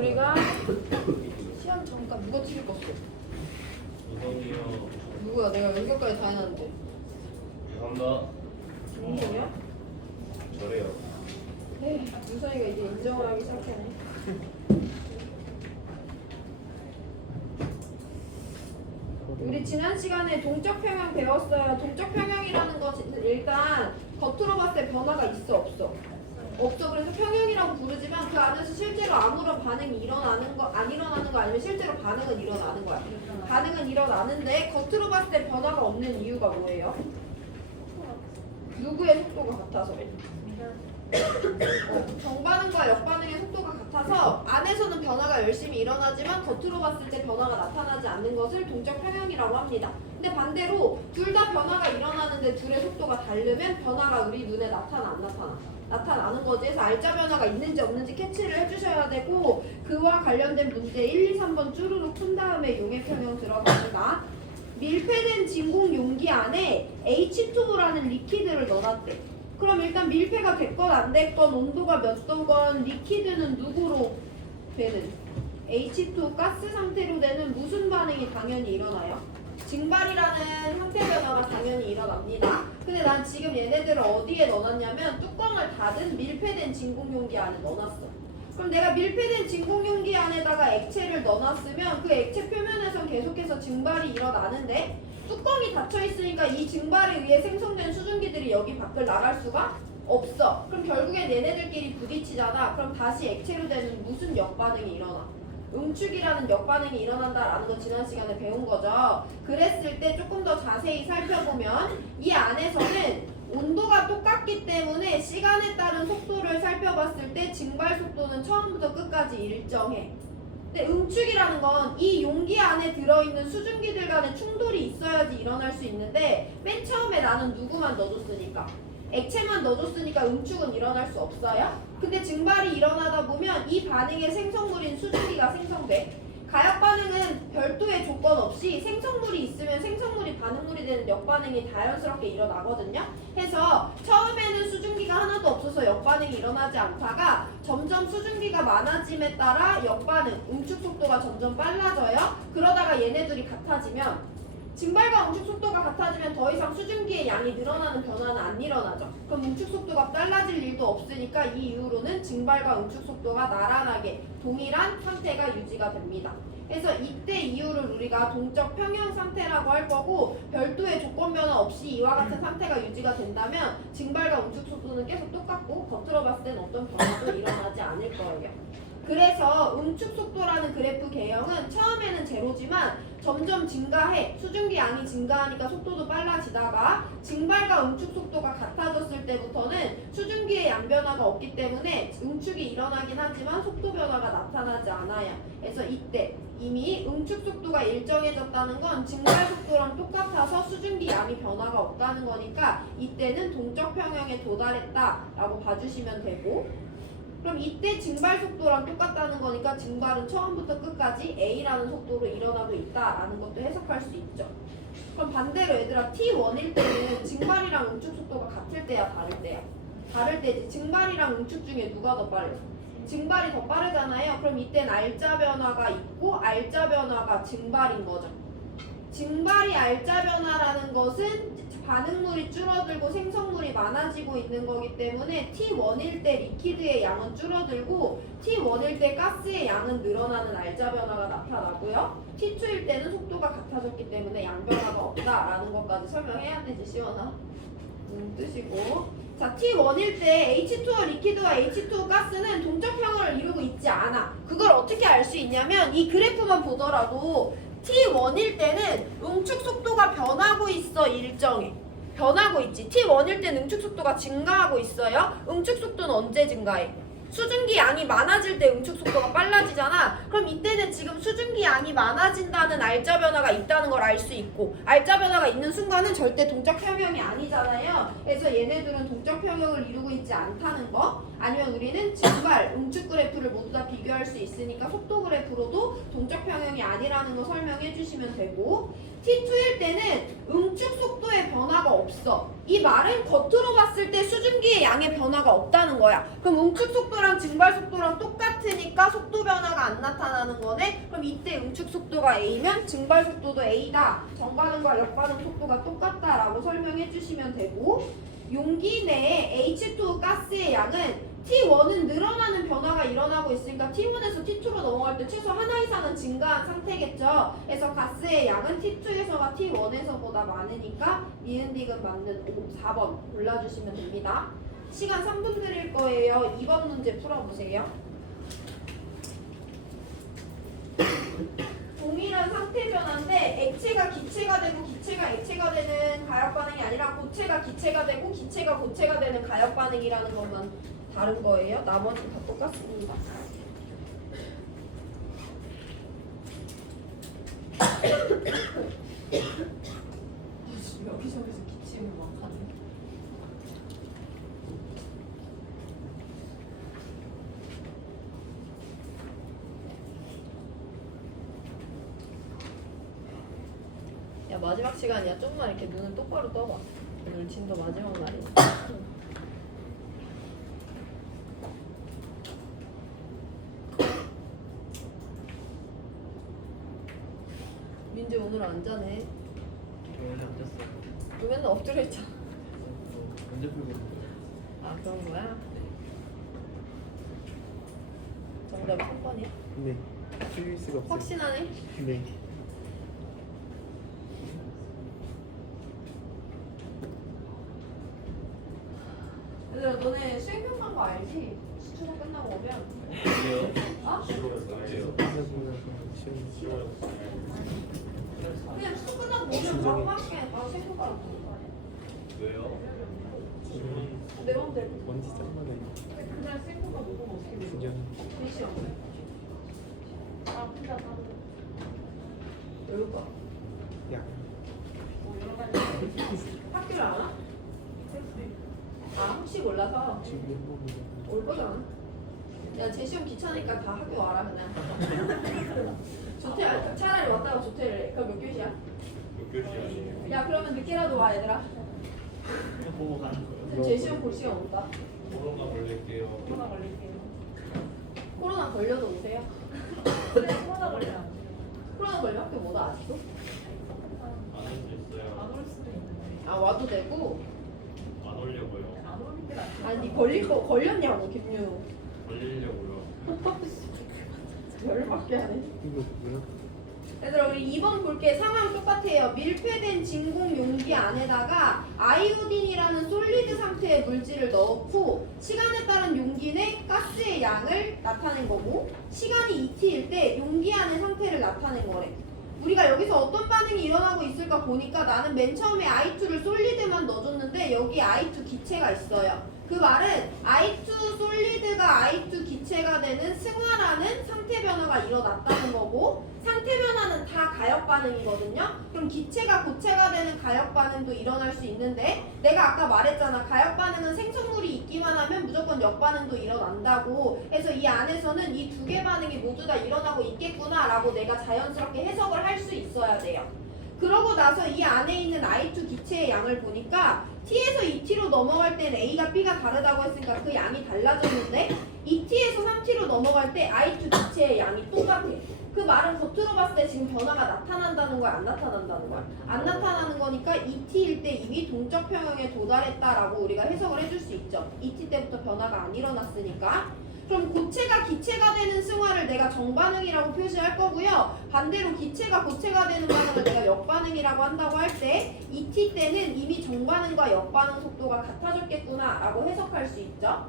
우리가 시험 잠깐 누가 TV 껐어? 이건이요. 누구야? 내가 연결까지 다 해놨는데. 감사합니다. 김민이야? 저래요. 에이, 유선이가 이제 인정을 하기 시작하네. 우리 지난 시간에 동적 평형 배웠어요. 동적 평형이라는 것은 일단 겉으로 봤을 때 변화가 있어 없어? 없어. 그래서 평형이라고 부르지만 그 안에서 실제로 아무런 반응이 일어나는 거, 안 일어나는 거 아니면 실제로 반응은 일어나는 거야. 반응은 일어나는데 겉으로 봤을 때 변화가 없는 이유가 뭐예요? 누구의 속도가 같아서? 정반응과 역반응의 속도가 같아서 안에서는 변화가 열심히 일어나지만 겉으로 봤을 때 변화가 나타나지 않는 것을 동적 평형이라고 합니다. 근데 반대로 둘 다 변화가 일어나는데 둘의 속도가 다르면 변화가 우리 눈에 나타나 안 나타나? 나타나는 거지. 그래서 알짜 변화가 있는지 없는지 캐치를 해주셔야 되고 그와 관련된 문제 1, 2, 3번 쭈루룩 푼 다음에 용해 평형 들어갑니다. 밀폐된 진공 용기 안에 H2O라는 리퀴드를 넣어놨대. 그럼 일단 밀폐가 됐건 안 됐건 온도가 몇 도건 리퀴드는 누구로 되는? H2O 가스 상태로 되는 무슨 반응이 당연히 일어나요? 증발이라는 상태 변화가 당연히 일어납니다. 근데 난 지금 얘네들을 어디에 넣어놨냐면 뚜껑을 닫은 밀폐된 진공용기 안에 넣어놨어. 그럼 내가 밀폐된 진공용기 안에다가 액체를 넣어놨으면 그 액체 표면에선 계속해서 증발이 일어나는데 뚜껑이 닫혀있으니까 이 증발에 의해 생성된 수증기들이 여기 밖을 나갈 수가 없어. 그럼 결국엔 얘네들끼리 부딪히잖아. 그럼 다시 액체로 되는 무슨 역반응이 일어나? 응축이라는 역반응이 일어난다라는 거 지난 시간에 배운 거죠. 그랬을 때 조금 더 자세히 살펴보면 이 안에서는 온도가 똑같기 때문에 시간에 따른 속도를 살펴봤을 때 증발 속도는 처음부터 끝까지 일정해. 근데 응축이라는 건 이 용기 안에 들어있는 수증기들 간의 충돌이 있어야지 일어날 수 있는데 맨 처음에 나는 누구만 넣어줬으니까 액체만 넣어줬으니까 응축은 일어날 수 없어요. 근데 증발이 일어나다 보면 이 반응의 생성물인 수증기가 생성돼. 가역 반응은 별도의 조건 없이 생성물이 있으면 생성물이 반응물이 되는 역반응이 자연스럽게 일어나거든요. 해서 처음에는 수증기가 하나도 없어서 역반응이 일어나지 않다가 점점 수증기가 많아짐에 따라 역반응, 응축 속도가 점점 빨라져요. 그러다가 얘네들이 같아지면 증발과 응축 속도가 같아지면 더 이상 수증기의 양이 늘어나는 변화는 안 일어나죠. 그럼 응축 속도가 빨라질 일도 없으니까 이 이후로는 증발과 응축 속도가 나란하게 동일한 상태가 유지가 됩니다. 그래서 이때 이후를 우리가 동적 평형 상태라고 할 거고 별도의 조건 변화 없이 이와 같은 상태가 유지가 된다면 증발과 응축 속도는 계속 똑같고 겉으로 봤을 때는 어떤 변화도 일어나지 않을 거예요. 그래서 응축 속도라는 그래프 개형은 처음에는 제로지만 점점 증가해. 수증기 양이 증가하니까 속도도 빨라지다가 증발과 응축 속도가 같아졌을 때부터는 수증기의 양 변화가 없기 때문에 응축이 일어나긴 하지만 속도 변화가 나타나지 않아요. 그래서 이때 이미 응축 속도가 일정해졌다는 건 증발 속도랑 똑같아서 수증기 양이 변화가 없다는 거니까 이때는 동적 평형에 도달했다라고 봐주시면 되고 그럼 이때 증발 속도랑 똑같다는 거니까 증발은 처음부터 끝까지 A라는 속도로 일어나고 있다라는 것도 해석할 수 있죠. 그럼 반대로 얘들아 T1일 때는 증발이랑 응축 속도가 같을 때야 다를 때야? 다를 때지. 증발이랑 응축 중에 누가 더 빨라? 증발이 더 빠르잖아요. 그럼 이때는 알짜 변화가 있고 알짜 변화가 증발인 거죠. 증발이 알짜 변화라는 것은 반응물이 줄어들고 생성물이 많아지고 있는 거기 때문에 T1일 때 리퀴드의 양은 줄어들고 T1일 때 가스의 양은 늘어나는 알짜 변화가 나타나고요. T2일 때는 속도가 같아졌기 때문에 양 변화가 없다라는 것까지 설명해야 되지 시원아. 뜨시고 자 T1일 때 H2O 리퀴드와 H2O 가스는 동적평형을 이루고 있지 않아. 그걸 어떻게 알 수 있냐면 이 그래프만 보더라도 T1일 때는 응축 속도가 변하고 있어. 일정해. 변하고 있지. T1일 때는 응축 속도가 증가하고 있어요. 응축 속도는 언제 증가해? 수증기 양이 많아질 때 응축 속도가 빨라지잖아. 그럼 이때는 지금 수증기 양이 많아진다는 알짜 변화가 있다는 걸 알 수 있고 알짜 변화가 있는 순간은 절대 동적 평형이 아니잖아요. 그래서 얘네들은 동적 평형을 이루고 있지 않다는 거 아니면 우리는 증발, 응축 그래프를 모두 다 비교할 수 있으니까 속도 그래프로도 동적 평형이 아니라는 거 설명해 주시면 되고, T2일 때는 응축 속도의 변화가 없어. 이 말은 겉으로 봤을 때 수증기의 양의 변화가 없다는 거야. 그럼 응축 속도랑 증발 속도랑 똑같으니까 속도 변화가 안 나타나는 거네. 그럼 이때 응축 속도가 A면 증발 속도도 A다. 정반응과 역반응 속도가 똑같다라고 설명해 주시면 되고, 용기 내에 H2 가스의 양은 T1은 늘어나는 변화가 일어나고 있으니까 T1에서 T2로 넘어갈 때 최소 하나 이상은 증가한 상태겠죠. 그래서 가스의 양은 T2에서가 T1에서보다 많으니까 니은디귿 맞는 4번 골라주시면 됩니다. 시간 3분 드릴 거예요. 2번 문제 풀어보세요. 동일한 상태 변화인데 액체가 기체가 되고 기체가 액체가 되는 가역 반응이 아니라 고체가 기체가 되고 기체가 고체가 되는 가역 반응이라는 것만 다른 거예요. 나머지는 다 똑같습니다. 여기저기서 기침을 막 하네. 야, 마지막 시간이야. 좀만 이렇게 눈을 똑바로 떠봐. 오늘 진도 마지막 날이니까. 민지 오늘 안 자네. 원래 안 잤어요. 너 맨날 엎드려 있잖아. 언제 풀고 있는 아, 그런 거야? 정답이 3번이야? 네. 틀릴 수가 없어요. 확신하네? 네. 얘들아, 너네 수행평 간거 알지? 수능 끝나고 오면. 거예요? 어? 10월이요. 그냥 수능 끝나고 오면 바로 학교에 바로 수행평 가러 가는 거야. 왜요? 내 맘대로. 먼지 짱 많아요. 그날 수행평 가고 오면 어떻게 돼? 진짜. 몇 시간 돼? 아, 혼자 다. 여유가. 야. 학교를 안 와? 아, 혹시 몰라서 지금 해보면 올 거잖아. 야, 제 시험 귀찮으니까 다 학교 와라 그냥. 조퇴 차라리 왔다가 조퇴를 해. 그럼 몇 교시야? 몇 교시야? 야, 그러면 늦게라도 와 얘들아. 이거 보고 가는 거예요? 지금 제 시험 볼 시간 없다. 코로나 걸릴게요. 코로나 걸릴게요. 코로나 걸려도 오세요. 코로나 걸리면 안 돼요. 코로나 걸려 학교 뭐다 아직도? 안 올 수 있어요. 안 올 수도 있는데. 아, 와도 되고. 안 오려고요. 안 오는 게 낫죠. 아니 걸릴 거 걸렸냐고 김유. 걸리려고요. 열받게 하네. 이거 뭐야? 얘들아, 우리 2번 볼게. 상황 똑같아요. 밀폐된 진공 용기 안에다가 아이오딘이라는 솔리드 상태의 물질을 넣고 시간에 따른 용기 내 가스의 양을 나타낸 거고, 시간이 2t일 때 용기 안의 상태를 나타낸 거래. 우리가 여기서 어떤 반응이 일어나고 있을까 보니까 나는 맨 처음에 I2를 솔리드만 넣어줬는데 여기 I2 기체가 있어요. 그 말은 I2 솔리드가 I2 기체가 되는 승화라는 상태 변화가 일어났다는 거고, 상태 변화는 다 가역 반응이거든요. 그럼 기체가 고체가 되는 가역 반응도 일어날 수 있는데, 내가 아까 말했잖아. 가역 반응은 생성물이 있기만 하면 무조건 역 반응도 일어난다고. 그래서 이 안에서는 이 두 개 반응이 모두 다 일어나고 있겠구나라고 내가 자연스럽게 해석을 할 수 있어야 돼요. 그러고 나서 이 안에 있는 I2 기체의 양을 보니까 T에서 2T로 넘어갈 땐 A가 B가 다르다고 했으니까 그 양이 달라졌는데, 2T에서 3T로 넘어갈 때 I2 기체의 양이 똑같아. 그 말은 겉으로 봤을 때 지금 변화가 나타난다는 거야, 안 나타난다는 거야? 안 나타나는 거니까 2T일 때 이미 동적 평형에 도달했다라고 우리가 해석을 해줄 수 있죠. 2T 때부터 변화가 안 일어났으니까. 그럼 고체가 기체가 되는 승화를 내가 정반응이라고 표시할 거고요. 반대로 기체가 고체가 되는 반응을 내가 역반응이라고 한다고 할 때 2t 때는 이미 정반응과 역반응 속도가 같아졌겠구나라고 해석할 수 있죠.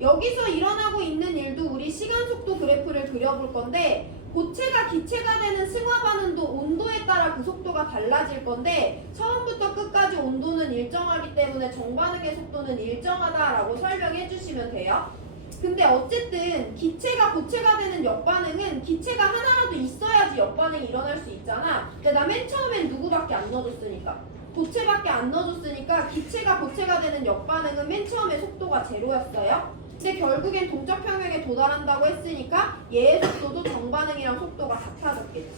여기서 일어나고 있는 일도 우리 시간 속도 그래프를 그려볼 건데, 고체가 기체가 되는 승화 반응도 온도에 따라 그 속도가 달라질 건데, 처음부터 끝까지 온도는 일정하기 때문에 정반응의 속도는 일정하다라고 설명해 주시면 돼요. 근데 어쨌든 기체가 고체가 되는 역반응은 기체가 하나라도 있어야지 역반응이 일어날 수 있잖아. 근데 나 맨 처음엔 누구밖에 안 넣어줬으니까, 고체밖에 안 넣어줬으니까 기체가 고체가 되는 역반응은 맨 처음에 속도가 제로였어요. 근데 결국엔 동적 평형에 도달한다고 했으니까 얘의 속도도 정반응이랑 속도가 같아졌겠지.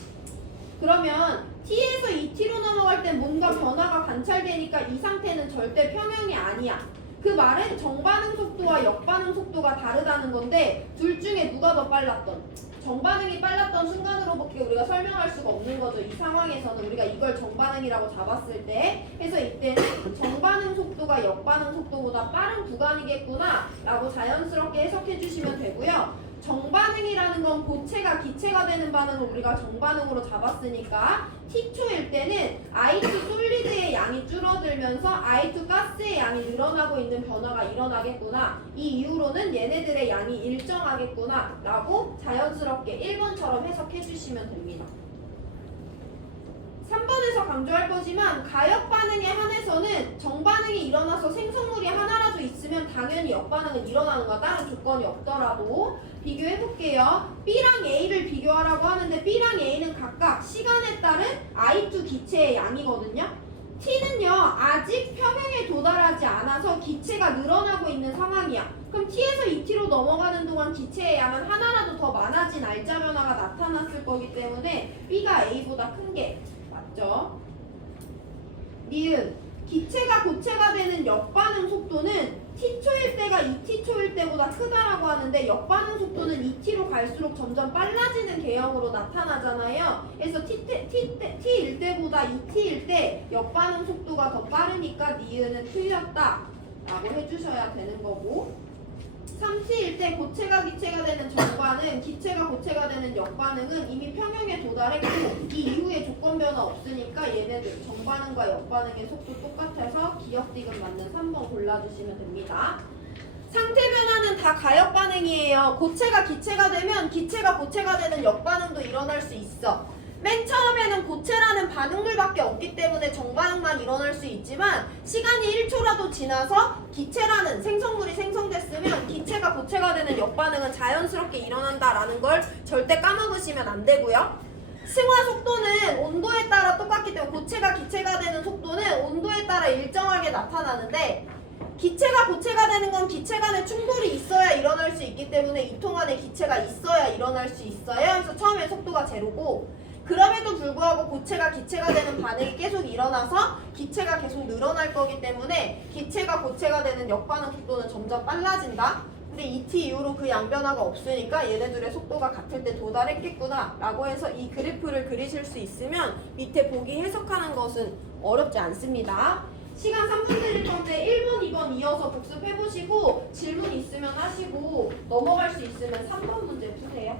그러면 t에서 2t로 넘어갈 땐 뭔가 변화가 관찰되니까 이 상태는 절대 평형이 아니야. 그 말은 정반응 속도와 역반응 속도가 다르다는 건데 둘 중에 누가 더 빨랐던? 정반응이 빨랐던 순간으로밖에 우리가 설명할 수가 없는 거죠. 이 상황에서는 우리가 이걸 정반응이라고 잡았을 때. 그래서 이때는 정반응 속도가 역반응 속도보다 빠른 구간이겠구나 라고 자연스럽게 해석해 주시면 되고요. 정반응이라는 건 고체가 기체가 되는 반응을 우리가 정반응으로 잡았으니까 T초일 때는 I2 솔리드의 양이 줄어들면서 I2 가스의 양이 늘어나고 있는 변화가 일어나겠구나. 이 이후로는 얘네들의 양이 일정하겠구나 라고 자연스럽게 1번처럼 해석해 주시면 됩니다. 3번에서 강조할 거지만 가역 반응에 한해서는 정반응이 일어나서 생성물이 하나라도 있으면 당연히 역반응은 일어나는 거야. 다른 조건이 없더라도. 비교해 볼게요. B랑 A를 비교하라고 하는데 B랑 A는 각각 시간에 따른 I2 기체의 양이거든요. T는요 아직 평형에 도달하지 않아서 기체가 늘어나고 있는 상황이야. 그럼 T에서 2T로 넘어가는 동안 기체의 양은 하나라도 더 많아진 알자 변화가 나타났을 거기 때문에 B가 A보다 큰 게 맞죠? 니은 기체가 고체가 되는 역반응 속도는 T초일 때가 2T초일 때보다 크다라고 하는데 역반응 속도는 2T로 갈수록 점점 빨라지는 개형으로 나타나잖아요. 그래서 T일 때보다 2T일 때 역반응 속도가 더 빠르니까 니은은 틀렸다 라고 해주셔야 되는 거고 3T일 때 고체가 기체가 되는 정반응, 기체가 고체가 되는 역반응은 이미 평형에 도달했고 이 이후에 조건 변화 없으니까 얘네들 정반응과 역반응의 속도 똑같아서 기억 디귿 맞는 3번 골라주시면 됩니다. 상태 변화는 다 가역 반응이에요. 고체가 기체가 되면 기체가 고체가 되는 역반응도 일어날 수 있어. 맨 처음에는 고체라는 반응물밖에 없기 때문에 정반응만 일어날 수 있지만 시간이 1초라도 지나서 기체라는 생성물이 생성됐으면 기체가 고체가 되는 역반응은 자연스럽게 일어난다라는 걸 절대 까먹으시면 안 되고요. 승화 속도는 온도에 따라 똑같기 때문에 고체가 기체가 되는 속도는 온도에 따라 일정하게 나타나는데 기체가 고체가 되는 건 기체 간에 충돌이 있어야 일어날 수 있기 때문에 이 통 안에 기체가 있어야 일어날 수 있어요. 그래서 처음에 속도가 제로고 그럼에도 불구하고 고체가 기체가 되는 반응이 계속 일어나서 기체가 계속 늘어날 거기 때문에 기체가 고체가 되는 역반응 속도는 점점 빨라진다. 근데 2t 이후로 그 양변화가 없으니까 얘네들의 속도가 같을 때 도달했겠구나 라고 해서 이 그래프를 그리실 수 있으면 밑에 보기 해석하는 것은 어렵지 않습니다. 시간 3분 드릴 건데 1번, 2번 이어서 복습해보시고 질문 있으면 하시고 넘어갈 수 있으면 3번 문제 푸세요.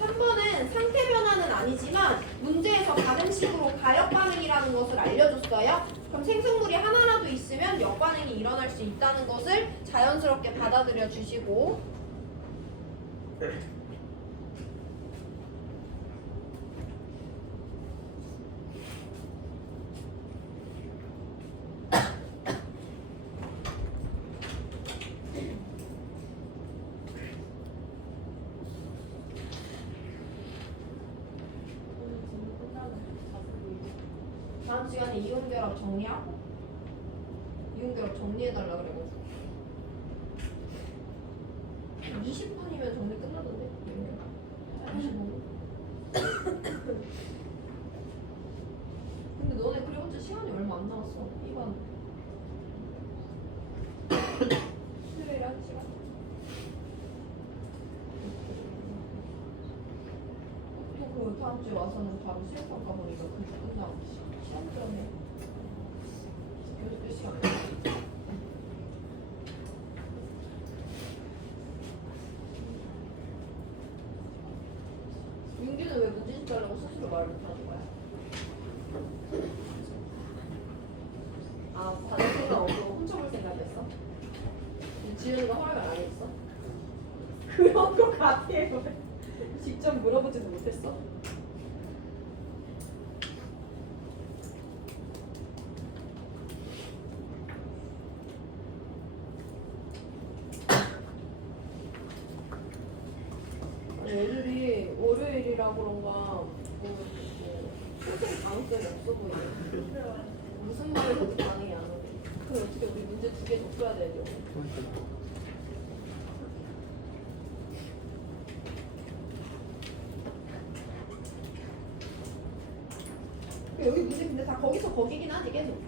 3번은 상태 변화는 아니지만 문제에서 다른 식으로 가역 반응이라는 것을 알려줬어요. 그럼 생성물이 하나라도 있으면 역반응이 일어날 수 있다는 것을 자연스럽게 받아들여 주시고 다음 시간에 이온결합 정리하고 이온결합 정리해달라 그래가지고 20분이면 정리 끝나던데 이온결합 25분 근데 너네 그래봤자 시간이 얼마 안 남았어. 이번 수요일에 1시간 또 그 다음 주에 와서는 바로 수행평가 보니까 그게 끝나고 시험 전에 교수 몇 시간 윤기는 왜 문제집 달라고 스스로 말을 못하는 거야? 아, 다른 생각 없고 훔쳐볼 생각이었어? 지은이가 허락을 안 했어? 그런 거 같아요. 직접 물어보지도 못했어? 애들이 월요일이라 그런가 선생님 가능성이 없어 보이네. 무슨 말을 해도 반응이 안 오네. 그럼 어떻게 우리 문제 2개 더 풀어야 되죠? 여기 문제 근데 다 거기서 거기긴 하지 계속.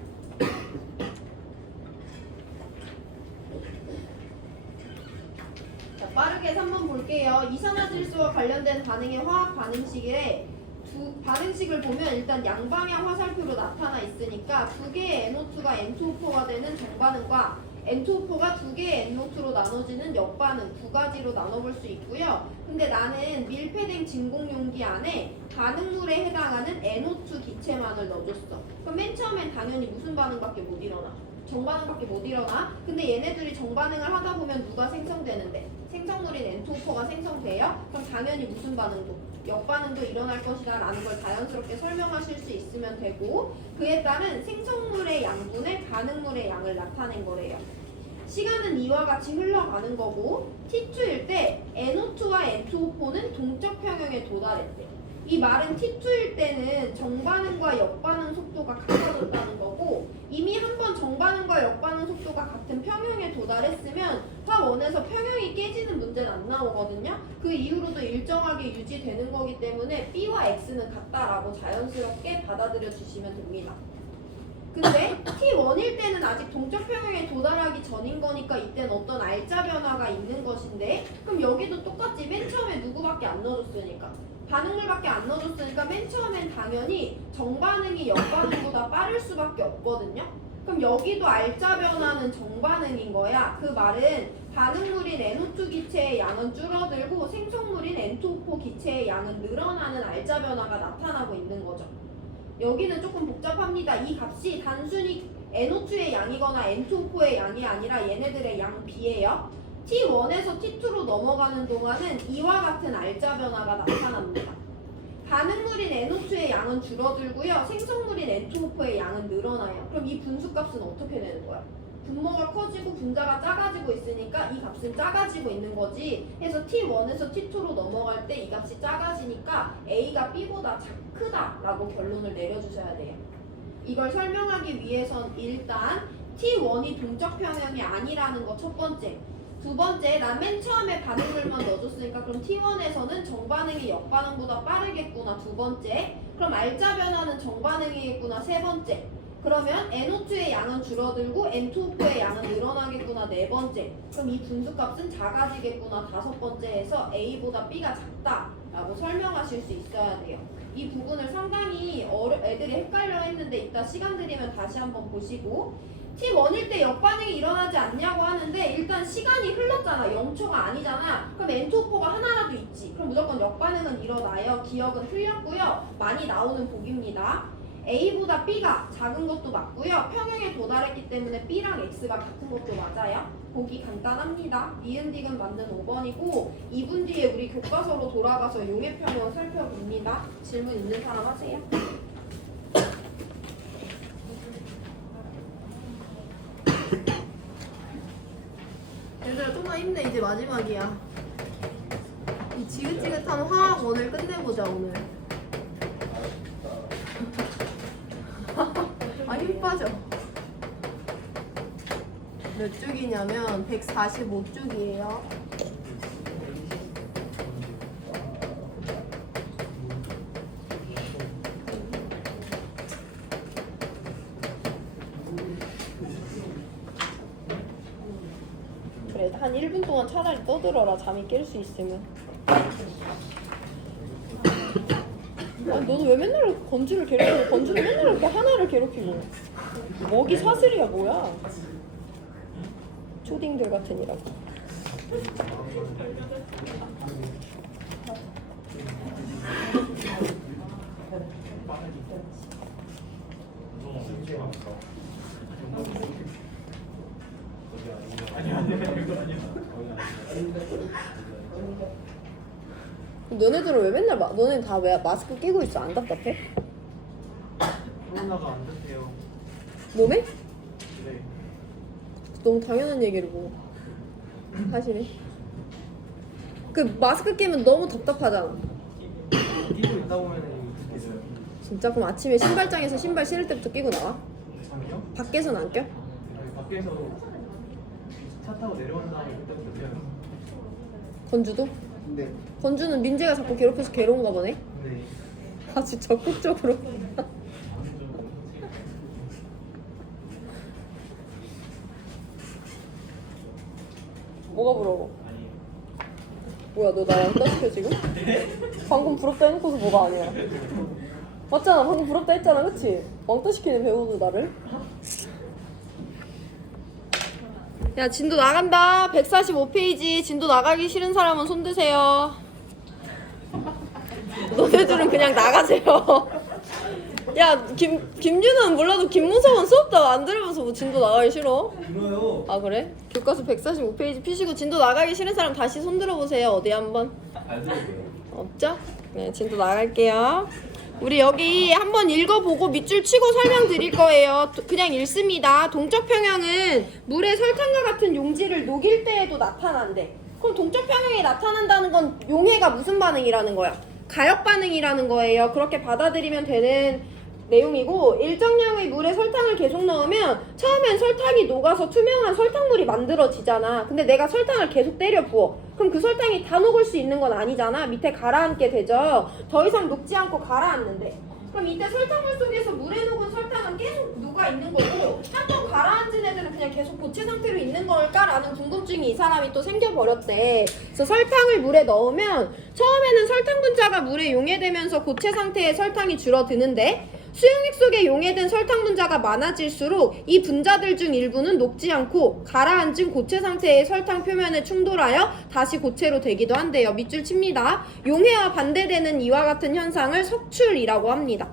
자, 빠르게 3번 볼게요. 이산화질소와 관련된 반응의 화학 반응식에 두 반응식을 보면 일단 양방향 화살표로 나타나 있으니까 두 개의 NO2가 N2O4가 되는 정반응과 N2O4가 두 개의 NO2로 나눠지는 역반응 두 가지로 나눠볼 수 있고요. 근데 나는 밀폐된 진공 용기 안에 반응물에 해당하는 NO2 기체만을 넣어줬어. 그럼 맨 처음엔 당연히 무슨 반응밖에 못 일어나? 정반응밖에 못 일어나. 근데 얘네들이 정반응을 하다 보면 누가 생성되는데? 생성물인 N2O4가 생성돼요? 그럼 당연히 무슨 반응도? 역반응도 일어날 것이다 라는 걸 자연스럽게 설명하실 수 있으면 되고, 그에 따른 생성물의 양분의 반응물의 양을 나타낸 거래요. 시간은 이와 같이 흘러가는 거고 T2일 때 NO2와 N2O4는 동적 평형에 도달했대. 이 말은 T2일 때는 정반응과 역반응 속도가 같아졌다는 거고, 이미 한번 정반응과 역반응 속도가 같은 평형에 도달했으면 화원에서 평형이 깨지는 문제는 안 나오거든요. 그 이후로도 일정하게 유지되는 거기 때문에 B와 X는 같다라고 자연스럽게 받아들여 주시면 됩니다. 근데 T1일 때는 아직 동적 평형에 도달하기 전인 거니까 이때는 어떤 알짜 변화가 있는 것인데, 그럼 여기도 똑같지. 맨 처음에 누구밖에 안 넣어줬으니까, 반응물밖에 안 넣어줬으니까 맨 처음엔 당연히 정반응이 역반응보다 빠를 수밖에 없거든요. 그럼 여기도 알짜 변화는 정반응인 거야. 그 말은 반응물인 NO2 기체의 양은 줄어들고 생성물인 N2O4 기체의 양은 늘어나는 알짜 변화가 나타나고 있는 거죠. 여기는 조금 복잡합니다. 이 값이 단순히 NO2의 양이거나 N2O4의 양이 아니라 얘네들의 양 B예요. T1에서 T2로 넘어가는 동안은 이와 같은 알짜 변화가 나타납니다. 반응물인 NO2의 양은 줄어들고요. 생성물인 N2O4의 양은 늘어나요. 그럼 이 분수값은 어떻게 되는 거야? 분모가 커지고 분자가 작아지고 있으니까 이 값은 작아지고 있는 거지. 해서 T1에서 T2로 넘어갈 때 이 값이 작아지니까 A가 B보다 크다라고 결론을 내려주셔야 돼요. 이걸 설명하기 위해선 일단 T1이 동적 평형이 아니라는 거 첫 번째. 두 번째, 난 맨 처음에 반응물만 넣어줬으니까 그럼 T1에서는 정반응이 역반응보다 빠르겠구나. 두 번째. 그럼 알짜 변화는 정반응이겠구나. 세 번째. 그러면 NO2의 양은 줄어들고 N2O4의 양은 늘어나겠구나. 네 번째. 그럼 이 분수값은 작아지겠구나. 다섯 번째에서 A보다 B가 작다라고 설명하실 수 있어야 돼요. 이 부분을 상당히 애들이 헷갈려 했는데 이따 시간 들이면 다시 한번 보시고, T1일 때 역반응이 일어나지 않냐고 하는데 일단 시간이 흘렀잖아. 0초가 아니잖아. 그럼 N2O4가 하나라도 있지. 그럼 무조건 역반응은 일어나요. 기억은 틀렸고요. 많이 나오는 복입니다. A보다 B가 작은 것도 맞고요. 평형에 도달했기 때문에 B랑 X가 같은 것도 맞아요. 보기 간단합니다. 니은디귿 만든 5번이고 2분 뒤에 우리 교과서로 돌아가서 용해평형 살펴봅니다. 질문 있는 사람 하세요. 얘들아 좀만 힘내. 이제 마지막이야. 이 지긋지긋한 화학원을 끝내보자 오늘. 아, 힘 빠져. 몇 쪽이냐면 145쪽이에요. 그래, 한 1분 동안 차라리 떠들어라. 잠이 깰 수 있으면. 아니, 너는 왜 맨날 건주를 괴롭히고, 건주는 맨날 이렇게 하나를 괴롭히고. 먹이 사슬이야 뭐야. 초딩들 같으니라고. 너네들은 왜 맨날 너네는 다 왜 마스크 끼고 있어? 안 답답해? 코로나가 안 좋대요. 몸에? 네. 너무 당연한 얘기를 뭐 사실은. 그 마스크 끼면 너무 답답하잖아. 끼고 있다 보면은 있어요. 진짜? 그럼 아침에 신발장에서 신발 신을 때부터 끼고 나와? 아니요? 밖에서는 안 껴? 네, 밖에서 차 타고 내려온 다음에 그때부터 껴요. 건주도? 네. 건주는 민재가 자꾸 괴롭혀서 괴로운가 보네? 네. 아주 적극적으로. 뭐가 부러워? 아니 뭐야 너 나랑 떠시켜 지금? 방금 부럽다 해놓고서 뭐가 아니야? 맞잖아 방금 부럽다 했잖아 그치? 왕따 시키네 배우는 나를. 야 진도 나간다. 145페이지 진도 나가기 싫은 사람은 손 드세요. 너네들은 그냥 나가세요. 야 김윤은 몰라도 김무성은 수업도 안 들으면서 뭐 진도 나가기 싫어? 들어요. 아 그래? 교과서 145페이지 피시고 진도 나가기 싫은 사람 다시 손 들어보세요. 어디 한번. 안 들어요. 없죠? 네 진도 나갈게요. 우리 여기 한번 읽어보고 밑줄 치고 설명드릴 거예요. 그냥 읽습니다. 동적 평형은 물에 설탕과 같은 용질을 녹일 때에도 나타난대. 그럼 동적 평형이 나타난다는 건 용해가 무슨 반응이라는 거야? 가역 반응이라는 거예요. 그렇게 받아들이면 되는 내용이고, 일정량의 물에 설탕을 계속 넣으면 처음엔 설탕이 녹아서 투명한 설탕물이 만들어지잖아. 근데 내가 설탕을 계속 때려 부어. 그럼 그 설탕이 다 녹을 수 있는 건 아니잖아. 밑에 가라앉게 되죠. 더 이상 녹지 않고 가라앉는데. 그럼 이때 설탕물 속에서 물에 녹은 설탕은 계속 녹아 있는 거고, 한 번 가라앉은 애들은 그냥 계속 고체 상태로 있는 걸까라는 궁금증이 이 사람이 또 생겨버렸대. 그래서 설탕을 물에 넣으면 처음에는 설탕 분자가 물에 용해되면서 고체 상태의 설탕이 줄어드는데, 수용액 속에 용해된 설탕 분자가 많아질수록 이 분자들 중 일부는 녹지 않고 가라앉은 고체 상태의 설탕 표면에 충돌하여 다시 고체로 되기도 한대요. 밑줄 칩니다. 용해와 반대되는 이와 같은 현상을 석출이라고 합니다.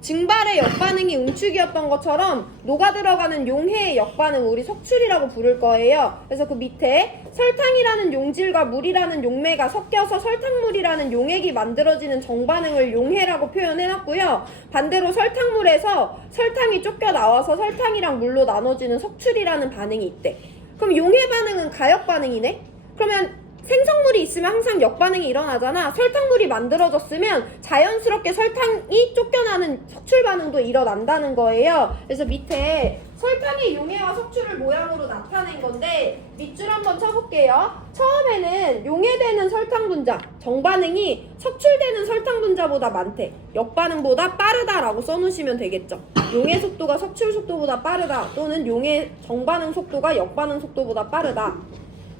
증발의 역반응이 응축이었던 것처럼 녹아들어가는 용해의 역반응 우리 석출이라고 부를 거예요. 그래서 그 밑에 설탕이라는 용질과 물이라는 용매가 섞여서 설탕물이라는 용액이 만들어지는 정반응을 용해라고 표현해놨고요. 반대로 설탕물에서 설탕이 쫓겨 나와서 설탕이랑 물로 나눠지는 석출이라는 반응이 있대. 그럼 용해 반응은 가역 반응이네? 그러면 생성물이 있으면 항상 역반응이 일어나잖아. 설탕물이 만들어졌으면 자연스럽게 설탕이 쫓겨나는 석출 반응도 일어난다는 거예요. 그래서 밑에 설탕의 용해와 석출을 모양으로 나타낸 건데 밑줄 한번 쳐볼게요. 처음에는 용해되는 설탕 분자, 정반응이 석출되는 설탕 분자보다 많대. 역반응보다 빠르다라고 써놓으시면 되겠죠. 용해 속도가 석출 속도보다 빠르다, 또는 용해 정반응 속도가 역반응 속도보다 빠르다.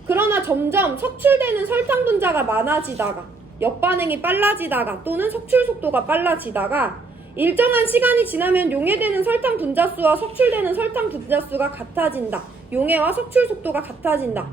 그러나 점점 석출되는 설탕 분자가 많아지다가 역반응이 빨라지다가 또는 석출 속도가 빨라지다가 일정한 시간이 지나면 용해되는 설탕 분자수와 석출되는 설탕 분자수가 같아진다. 용해와 석출 속도가 같아진다.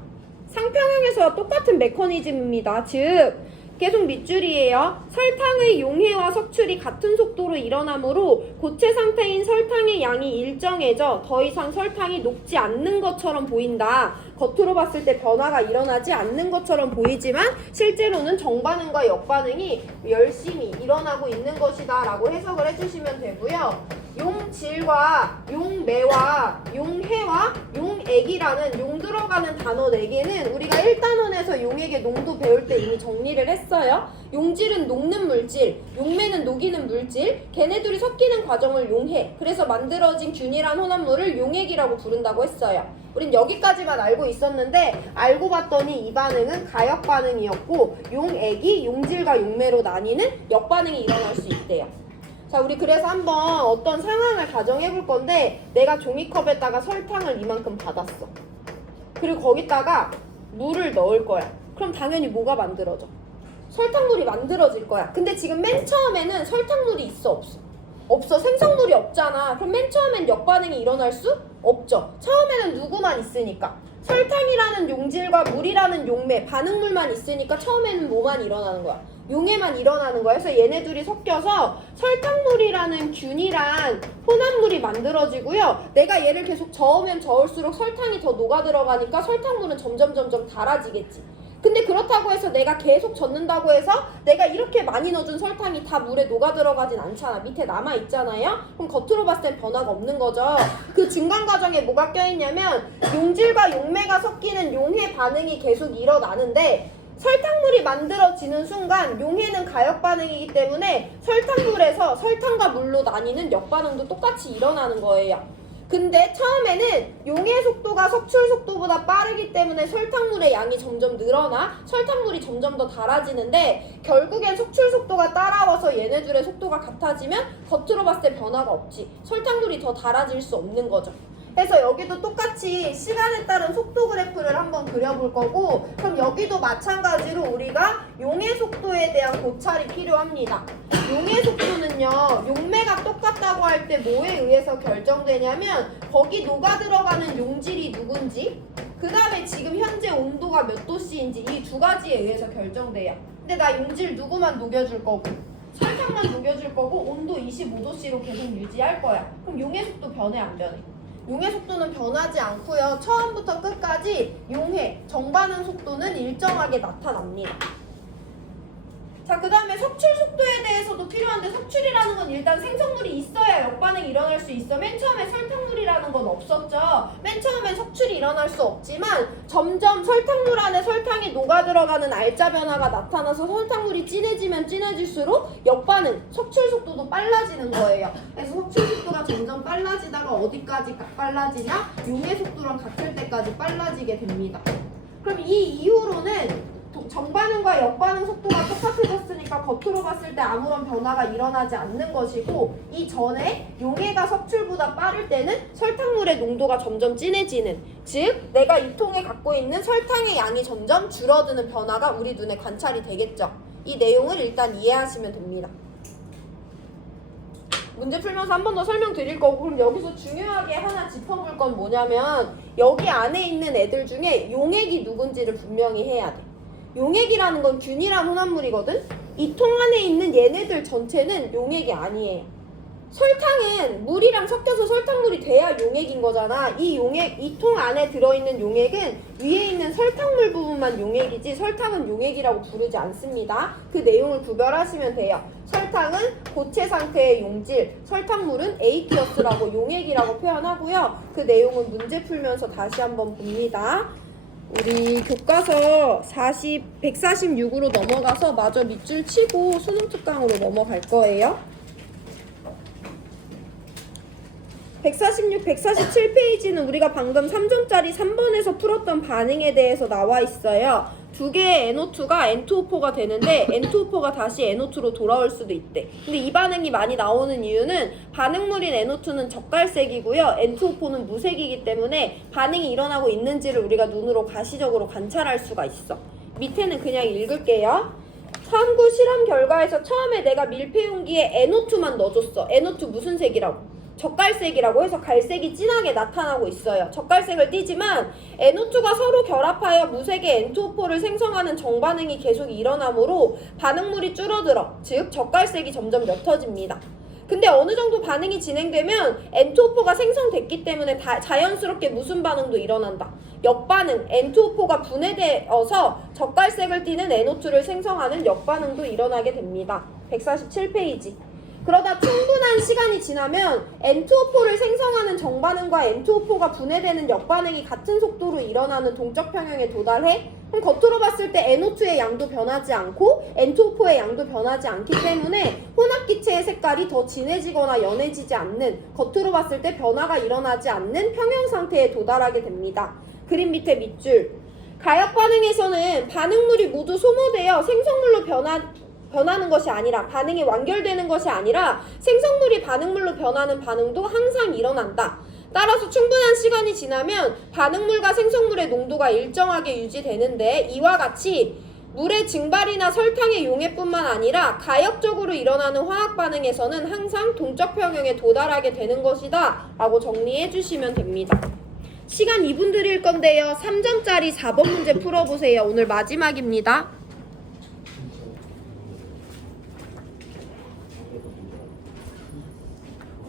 상평형에서와 똑같은 메커니즘입니다. 즉 계속 밑줄이에요. 설탕의 용해와 석출이 같은 속도로 일어나므로 고체 상태인 설탕의 양이 일정해져 더 이상 설탕이 녹지 않는 것처럼 보인다. 겉으로 봤을 때 변화가 일어나지 않는 것처럼 보이지만 실제로는 정반응과 역반응이 열심히 일어나고 있는 것이다 라고 해석을 해주시면 되고요. 용질과 용매와 용해와 용액이라는 용 들어가는 단어 4개는 우리가 1단원에서 용액의 농도 배울 때 이미 정리를 했어요. 용질은 녹는 물질, 용매는 녹이는 물질, 걔네들이 섞이는 과정을 용해, 그래서 만들어진 균일한 혼합물을 용액이라고 부른다고 했어요. 우린 여기까지만 알고 있었는데 알고 봤더니 이 반응은 가역 반응이었고 용액이 용질과 용매로 나뉘는 역반응이 일어날 수 있대요. 자, 우리 그래서 한번 어떤 상황을 가정해 볼 건데 내가 종이컵에다가 설탕을 이만큼 받았어. 그리고 거기다가 물을 넣을 거야. 그럼 당연히 뭐가 만들어져? 설탕물이 만들어질 거야. 근데 지금 맨 처음에는 설탕물이 있어 없어? 없어. 생성물이 없잖아. 그럼 맨 처음엔 역반응이 일어날 수 없죠. 처음에는 누구만 있으니까 설탕이라는 용질과 물이라는 용매, 반응물만 있으니까 처음에는 뭐만 일어나는 거야? 용해만 일어나는 거야. 그래서 얘네들이 섞여서 설탕물이라는 균일한 혼합물이 만들어지고요. 내가 얘를 계속 저으면 저을수록 설탕이 더 녹아 들어가니까 설탕물은 점점 달아지겠지. 근데 그렇다고 해서 내가 계속 젓는다고 해서 내가 이렇게 많이 넣어준 설탕이 다 물에 녹아 들어가진 않잖아. 밑에 남아 있잖아요. 그럼 겉으로 봤을 땐 변화가 없는 거죠. 그 중간 과정에 뭐가 껴있냐면 용질과 용매가 섞이는 용해 반응이 계속 일어나는데 설탕물이 만들어지는 순간 용해는 가역 반응이기 때문에 설탕물에서 설탕과 물로 나뉘는 역반응도 똑같이 일어나는 거예요. 근데 처음에는 용해 속도가 석출 속도보다 빠르기 때문에 설탕물의 양이 점점 늘어나 설탕물이 점점 더 달아지는데 결국엔 석출 속도가 따라와서 얘네들의 속도가 같아지면 겉으로 봤을 때 변화가 없지. 설탕물이 더 달아질 수 없는 거죠. 해서 여기도 똑같이 시간에 따른 속도 그래프를 한번 그려볼 거고, 그럼 여기도 마찬가지로 우리가 용의 속도에 대한 고찰이 필요합니다. 용의 속도는요, 용매가 똑같다고 할 때 뭐에 의해서 결정되냐면 거기 녹아 들어가는 용질이 누군지, 그 다음에 지금 현재 온도가 몇 도씨인지 이 두 가지에 의해서 결정돼요. 근데 나 용질 누구만 녹여줄 거고 설탕만 녹여줄 거고 온도 25도씨로 계속 유지할 거야. 그럼 용의 속도 변해 안 변해? 용의 속도는 변하지 않고요. 처음부터 끝까지 용해, 정반응 속도는 일정하게 나타납니다. 자, 그 다음에 석출 속도에 대해서도 필요한데, 석출이라는 건 일단 생성물이 있어야 역반응이 일어날 수 있어. 맨 처음에 설탕물이라는 건 없었죠. 맨 처음에 석출이 일어날 수 없지만 점점 설탕물 안에 설탕이 녹아 들어가는 알자 변화가 나타나서 설탕물이 진해지면 진해질수록 역반응, 석출 속도도 빨라지는 거예요. 그래서 석출 속도가 점점 빨라지다가 어디까지 빨라지냐? 용의 속도랑 같을 때까지 빨라지게 됩니다. 그럼 이 이후로는 정반응과 역반응 속도가 똑같아졌으니까 겉으로 봤을 때 아무런 변화가 일어나지 않는 것이고, 이 전에 용해가 석출보다 빠를 때는 설탕물의 농도가 점점 진해지는, 즉 내가 이 통에 갖고 있는 설탕의 양이 점점 줄어드는 변화가 우리 눈에 관찰이 되겠죠. 이 내용을 일단 이해하시면 됩니다. 문제 풀면서 한 번 더 설명드릴 거고, 그럼 여기서 중요하게 하나 짚어볼 건 뭐냐면 여기 안에 있는 애들 중에 용액이 누군지를 분명히 해야 돼. 용액이라는 건 균일한 혼합물이거든? 이 통 안에 있는 얘네들 전체는 용액이 아니에요. 설탕은 물이랑 섞여서 설탕물이 돼야 용액인 거잖아. 이 용액, 이 통 안에 들어있는 용액은 위에 있는 설탕물 부분만 용액이지 설탕은 용액이라고 부르지 않습니다. 그 내용을 구별하시면 돼요. 설탕은 고체 상태의 용질, 설탕물은 에이키어스라고 용액이라고 표현하고요. 그 내용은 문제 풀면서 다시 한번 봅니다. 우리 교과서 146으로 넘어가서 마저 밑줄 치고 수능 특강으로 넘어갈 거예요. 146, 147페이지는 우리가 방금 3점짜리 3번에서 풀었던 반응에 대해서 나와 있어요. 두 개의 NO2가 N2O4가 되는데 N2O4가 다시 NO2로 돌아올 수도 있대. 근데 이 반응이 많이 나오는 이유는 반응물인 NO2는 적갈색이고요. N2O4는 무색이기 때문에 반응이 일어나고 있는지를 우리가 눈으로 가시적으로 관찰할 수가 있어. 밑에는 그냥 읽을게요. 참고 실험 결과에서 처음에 내가 밀폐용기에 NO2만 넣어줬어. NO2 무슨 색이라고? 적갈색이라고 해서 갈색이 진하게 나타나고 있어요. 적갈색을 띠지만 NO2가 서로 결합하여 무색의 N2O4를 생성하는 정반응이 계속 일어나므로 반응물이 줄어들어. 즉 적갈색이 점점 옅어집니다. 근데 어느 정도 반응이 진행되면 N2O4가 생성됐기 때문에 자연스럽게 무슨 반응도 일어난다. 역반응, N2O4가 분해되어서 적갈색을 띠는 NO2를 생성하는 역반응도 일어나게 됩니다. 147페이지. 그러다 충분한 시간이 지나면 N2O4를 생성하는 정반응과 N2O4가 분해되는 역반응이 같은 속도로 일어나는 동적 평형에 도달해. 그럼 겉으로 봤을 때 NO2의 양도 변하지 않고 N2O4의 양도 변하지 않기 때문에 혼합기체의 색깔이 더 진해지거나 연해지지 않는, 겉으로 봤을 때 변화가 일어나지 않는 평형 상태에 도달하게 됩니다. 그림 밑에 밑줄. 가역 반응에서는 반응물이 모두 소모되어 생성물로 변하는 것이 아니라, 반응이 완결되는 것이 아니라 생성물이 반응물로 변하는 반응도 항상 일어난다. 따라서 충분한 시간이 지나면 반응물과 생성물의 농도가 일정하게 유지되는데, 이와 같이 물의 증발이나 설탕의 용해뿐만 아니라 가역적으로 일어나는 화학 반응에서는 항상 동적 평형에 도달하게 되는 것이다 라고 정리해 주시면 됩니다. 시간 2분 드릴 건데요. 3점짜리 4번 문제 풀어보세요. 오늘 마지막입니다.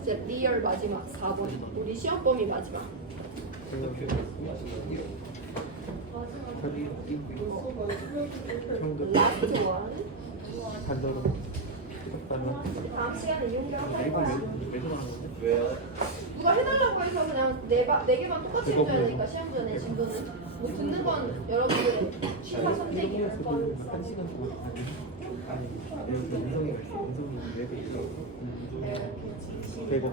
이제 리얼 마지막 4번. 우리 시험 범위 마지막. 라스트 원. 다음 시간에 이용료하고 할 거야. 왜? 누가 해달라고 해서 그냥 네 개만 똑같이 해줘야 되니까 시험 전에 진도는 뭐 듣는 건 여러분들의 취사 선택이에요. 대고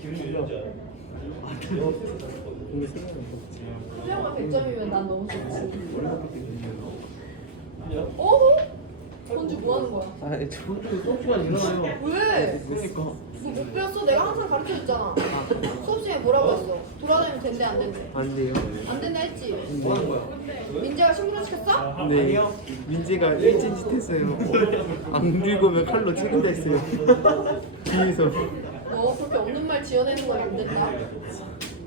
기분이 좋지 않아? 공부 생각은 없지. 수영만 100점이면 난 너무 좋지. 원래 그렇게 되냐고. 어? 현주 뭐 하는 거야? 아, 저번 주에 수업 시간 일어나요. 왜? 그러니까. 뭐 못 배웠어? 내가 항상 가르쳐줬잖아. 수업 시간에 뭐라고 했어? 돌아다니면 된대 안 된대? 안 돼요. 안 된다 했지? 뭐 하는 거야? 민재가 신고로 시켰어? 네. 민지가 일진짓 했어요. 안 긁으면 칼로 찍은다 했어요. 뒤에서. 너 그렇게 없는 말 지어내는 건 안 된다.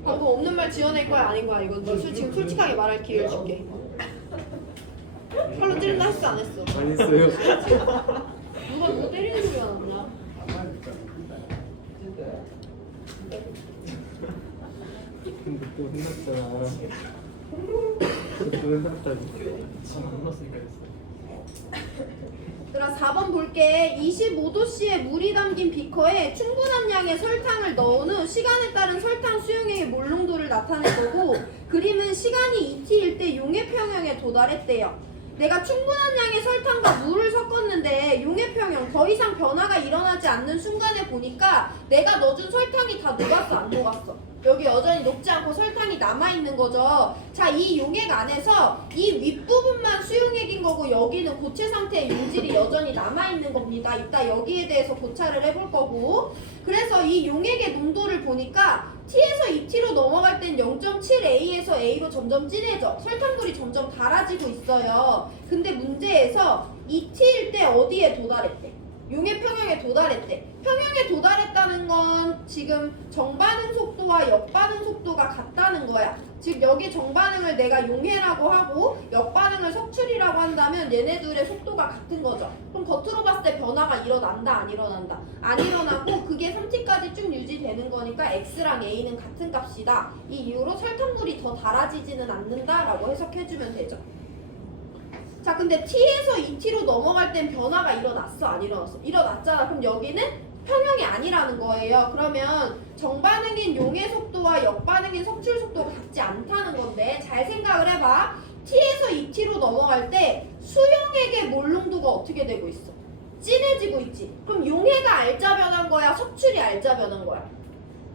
방금 없는 말 지어낼 거야 아닌 거야? 이거 너 지금 솔직하게 말할 기회를 줄게. 칼로 찌른다 했어 안 했어? 안 했어요. 누가 누구 때리는 소리가 났냐? 근데 또 혼났잖아. 또 혼났다고. 안 혼났으니까 됐어. 얘들아 4번 볼게. 25도씨의 물이 담긴 비커에 충분한 양의 설탕을 넣은 후 시간에 따른 설탕 수용액의 몰농도를 나타낼 거고 그림은 시간이 2t일 때 용해평형에 도달했대요. 내가 충분한 양의 설탕과 물을 섞었는데 용해평형 더 이상 변화가 일어나지 않는 순간에 보니까 내가 넣어준 설탕이 다 녹았어 안 녹았어? 여기 여전히 녹지 않고 설탕이 남아있는 거죠. 자, 이 용액 안에서 이 윗부분만 수용액인 거고 여기는 고체 상태의 용질이 여전히 남아있는 겁니다. 이따 여기에 대해서 고찰을 해볼 거고 그래서 이 용액의 농도를 보니까 T에서 2T로 넘어갈 땐 0.7A에서 A로 점점 진해져. 설탕물이 점점 달아지고 있어요. 근데 문제에서 2T일 때 어디에 도달했대? 용해 평형에 도달했대. 평형에 도달했다는 건 지금 정반응 속도와 역반응 속도가 같다는 거야. 즉 여기 정반응을 내가 용해라고 하고 역반응을 석출이라고 한다면 얘네 둘의 속도가 같은 거죠. 그럼 겉으로 봤을 때 변화가 일어난다 안 일어난다? 안 일어나고 그게 3t까지 쭉 유지되는 거니까 x랑 a는 같은 값이다. 이 이유로 설탕물이 더 달아지지는 않는다라고 해석해주면 되죠. 자 근데 t에서 2t로 넘어갈 땐 변화가 일어났어 안 일어났어? 일어났잖아. 그럼 여기는 평형이 아니라는 거예요. 그러면 정반응인 용해 속도와 역반응인 석출 속도가 같지 않다는 건데 잘 생각을 해봐. t에서 2t로 넘어갈 때 수용액의 몰농도가 어떻게 되고 있어? 진해지고 있지. 그럼 용해가 알자 변한 거야? 석출이 알자 변한 거야?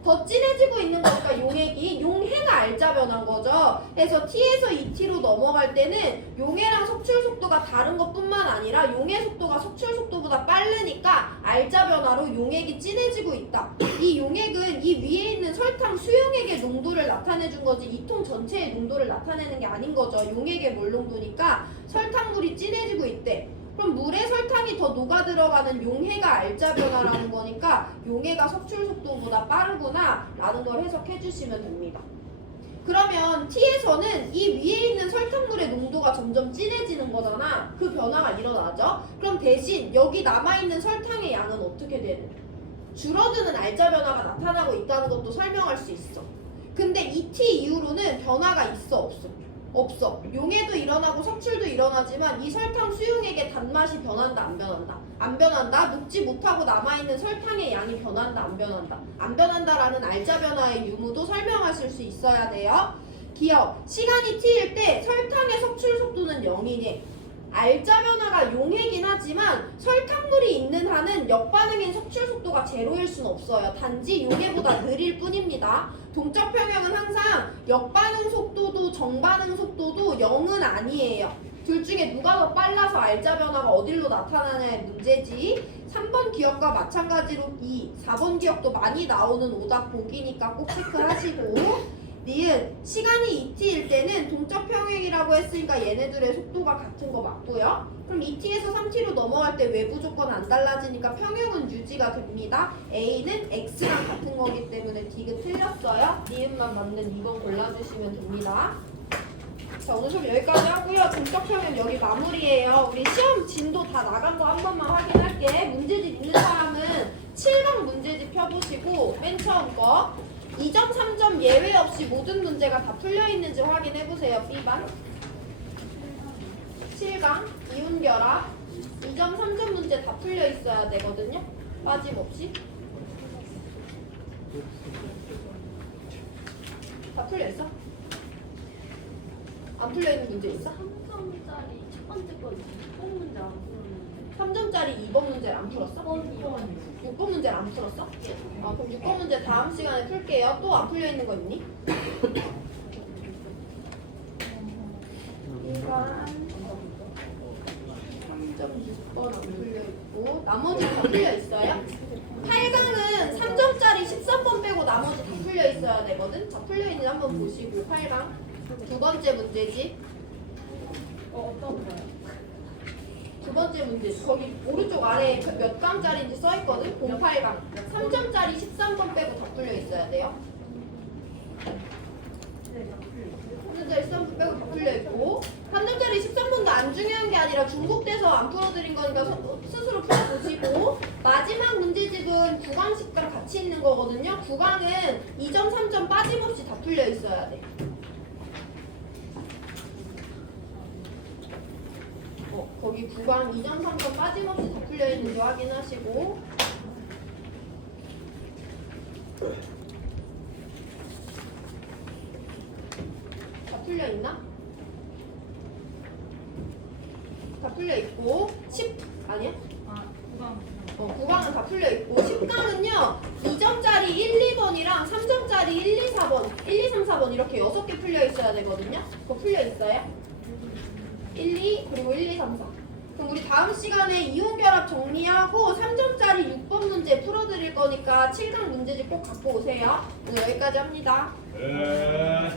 더 진해지고 있는 거니까 용액이 용해가 알자 변한 거죠. 그래서 T에서 2T로 넘어갈 때는 용해랑 석출 속도가 다른 것뿐만 아니라 용해 속도가 석출 속도보다 빠르니까 알자 변화로 용액이 진해지고 있다. 이 용액은 이 위에 있는 설탕 수용액의 농도를 나타내 준 거지 이 통 전체의 농도를 나타내는 게 아닌 거죠. 용액의 몰농도니까 설탕물이 진해지고 있대. 그럼 물에 설탕이 더 녹아 들어가는 용해가 알자 변화라는 거니까 용해가 석출 속도보다 빠르구나 라는 걸 해석해 주시면 됩니다. 그러면 T에서는 이 위에 있는 설탕물의 농도가 점점 진해지는 거잖아. 그 변화가 일어나죠. 그럼 대신 여기 남아있는 설탕의 양은 어떻게 되는? 줄어드는 알자 변화가 나타나고 있다는 것도 설명할 수 있어. 근데 2T 이후로는 변화가 있어 없어? 없어. 용해도 일어나고 석출도 일어나지만 이 설탕 수용액의 단맛이 변한다 안 변한다? 안 변한다. 녹지 못하고 남아있는 설탕의 양이 변한다 안 변한다? 안 변한다라는 알자 변화의 유무도 설명하실 수 있어야 돼요. 기억. 시간이 t일 때 설탕의 석출 속도는 0이니 알자 변화가 용해긴 하지만 설탕물이 있는 한은 역반응인 석출 속도가 제로일 수는 없어요. 단지 용해보다 느릴 뿐입니다. 동적 평형은 항상 역반응 속도도 정반응 속도도 0은 아니에요. 둘 중에 누가 더 빨라서 알자 변화가 어디로 나타나냐의 문제지. 3번 기억과 마찬가지로 4번 기억도 많이 나오는 오답 보기니까 꼭 체크하시고 니은 시간이 2t일 때는 동적 평형이라고 했으니까 얘네들의 속도가 같은 거 맞고요. 그럼 2t에서 3t로 넘어갈 때 외부 조건 안 달라지니까 평형은 유지가 됩니다. A는 X랑 같은 거기 때문에 D가 틀렸어요. 니은만 맞는 2번 골라주시면 됩니다. 자 오늘 수업 여기까지 하고요. 동적 평형 여기 마무리예요. 우리 시험 진도 다 나간 거 한 번만 확인할게. 문제집 있는 사람은 7번 문제집 펴보시고 맨 처음 거 2점, 3점 예외 없이 모든 문제가 다 풀려있는지 확인해보세요. B반 7강 이온결합 2점, 3점 문제 다 풀려있어야 되거든요. 빠짐없이 다 풀려있어? 안 풀려있는 문제 있어? 3점짜리 첫 번째 거 6번 문제 안 풀었는데 3점짜리 2번 문제를 안 풀었어? 6번 문제를 안 풀었어? 그럼 6번 문제 다음 시간에 풀게요. 또 안 풀려 있는 거 있니? 일반 3.6번 안 풀려 있고 나머지 다 풀려 있어요? 8강은 3점짜리 13번 빼고 나머지 다 풀려 있어야 되거든? 다 풀려 있는지 한번 보시고 8강 두 번째 문제지? 어떤 거요? 두 번째 문제 거기 오른쪽 아래에 몇 강짜리인지 써있거든? 08강 3점짜리 13번 빼고 다 풀려 있어야 돼요 3점짜리 13번 빼고 다 풀려 있고 3점짜리 13번도 안 중요한 게 아니라 중복돼서 안 풀어드린 거니까 스스로 풀어보시고 마지막 문제집은 9강식과 같이 있는 거거든요 9강은 2점 3점 빠짐없이 다 풀려 있어야 돼 거기 9강 2점 3점 빠짐없이 다 풀려 있는지 확인하시고 다 풀려 있나? 다 풀려 있고 10 아니야? 아, 9강. 9강은 다 풀려 있고 10강은요 2점짜리 1, 2번이랑 3점짜리 1, 2, 4번 1, 2, 3, 4번 이렇게 6개 풀려 있어야 되거든요 그거 풀려 있어요? 1, 2 그리고 1, 2, 3, 4 그럼 우리 다음 시간에 이온결합 정리하고 3점짜리 6번 문제 풀어드릴 거니까 7강 문제집 꼭 갖고 오세요 오늘 여기까지 합니다 네.